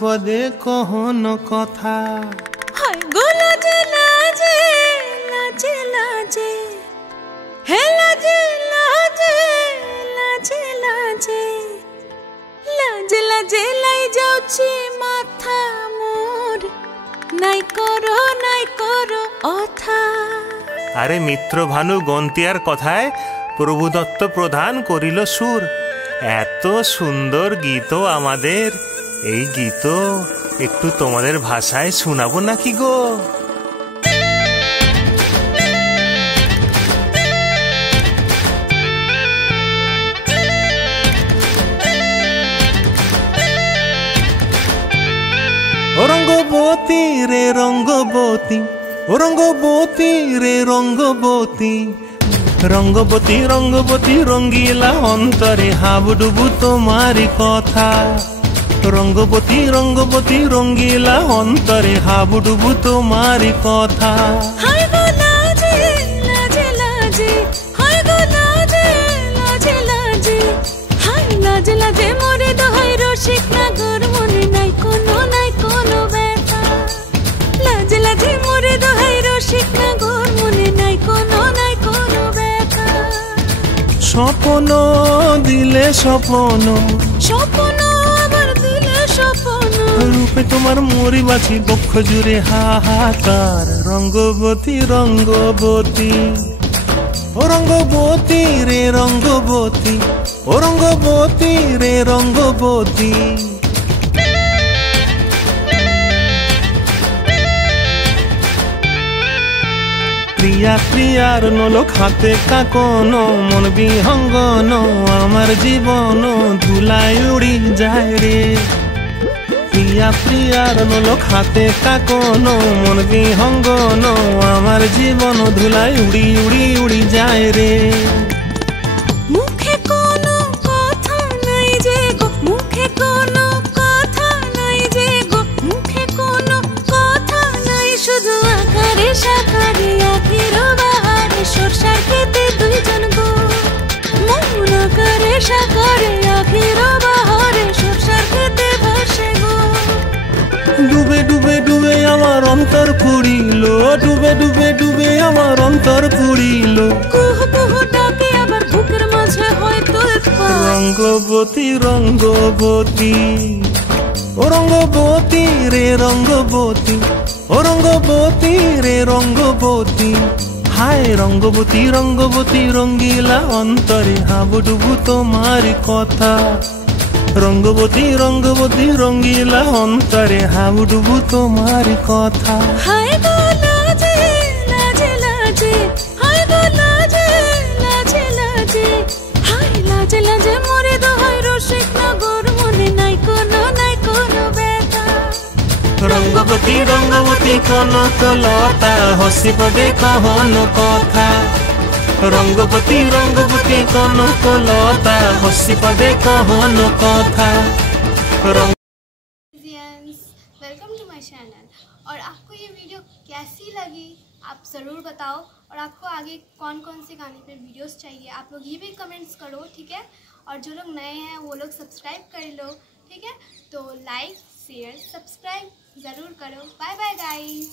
পদে কহন কথা। হায় গো লাজে লাজে লাজে লাজে, হে লাজে লাজে লাজে লাজে, লাজে লাজে লাই যাଉଛି মাথা মোর, নাই করো অথা। আরে মিত্র ভানু গন্তিয়ার কথায় প্রভুদত্ত প্রধান করিল সুর। এত সুন্দর গীত আমাদের, এই গীত একটু তোমাদের ভাষায় শোনাবো নাকি গো? ও রঙ্গবতী রে রঙ্গবতী, ও রঙ্গবতী রে রঙ্গবতী, রঙ্গবতী রঙ্গবতী রঙ্গিলা অন্তরে হাবুডুবু তোমারি কথা। রঙ্গবতী রঙ্গবতী রঙ্গিলা অন্তরে হাবুডুবু তোমারি কথা। হায় গো লাজে লাজে লাজে, হায় গো লাজে লাজে লাজে, হায় লাজে লাজে মোরে দোহাই রসিক নাগর, মনে নাই কোনো ব্যথা। লাজে লাজে মোরে দোহাই রসিক নাগর, মনে নাই কোনো ব্যথা। স্বপ্ন দিলে স্বপ্ন, স্বপ্ন আবার দিলে স্বপ্ন, রূপে তোমার মরি বাছি বক্ষ জুড়ে হাহাকার। রঙ্গবতী রঙ্গবতী, ও রঙ্গবতী রে রঙ্গবতী, ও রঙ্গবতী রে রঙ্গবতী। প্রিয়া প্রিয়ার নলক হাতে কাকন, মন বিহঙ্গন আমার জীবন ধুলায় উড়ি যায় রে। প্রিয়া প্রিয়ার নলক হাতে কাকন, মন বিহঙ্গন আমার জীবন ধুলায় উড়ি উড়ি উড়ি যায় রে। মুখে কোনো কথা নাই যে গো, মুখে কোনো কথা নাই যে গো, মুখে কোনো কথা নাই, শুধু আকারে সাকারে আখির বাহারে সরষার খেতে দুইজন গো। মন আকারে সাকারে আখির বাহারে সরষার খেতে ভাসে গো। ডুবে ডুবে ডুবে আমার অন্তর পুড়িল, ডুবে ডুবে ডুবে আমার অন্তর পুড়িল। কুহু কুহু ডাকে আবার বুকের মাঝে হয়তো রঙ্গবতী রঙ্গবতী, ও রঙ্গবতী রে রঙ্গবতী, ও রঙ্গবতী রে রঙ্গবতী। হায় রঙ্গবতী রঙ্গবতী রঙ্গিলা অন্তরে হাবুডুবু তোমারি কথা। রঙ্গবতী রঙ্গবতী রঙ্গিলা অন্তরে হাবুডুবু তোমারি কথা। হায় গো লাজে লাজে লাজে, হায় গো লাজে লাজে লাজে, হায় লাজে লাজে মোরে দোহাই রসিক নগর, মনে নাই কোনো ব্যথা। রঙ্গবতী রঙ্গবতী কনক লতা, হসি পদে কহন কথা। রঙ্গবতী রঙ্গবতী কনক লতা, হসি পদে কহন কথা। Welcome to my channel. और आपको ये वीडियो कैसी लगी आप ज़रूर बताओ, और आपको आगे कौन कौन से गाने पे वीडियोस चाहिए आप लोग ये भी कमेंट्स करो, ठीक है। और जो लोग नए हैं वो लोग सब्सक्राइब कर लो, ठीक है। तो लाइक शेयर सब्सक्राइब ज़रूर करो। Bye bye guys.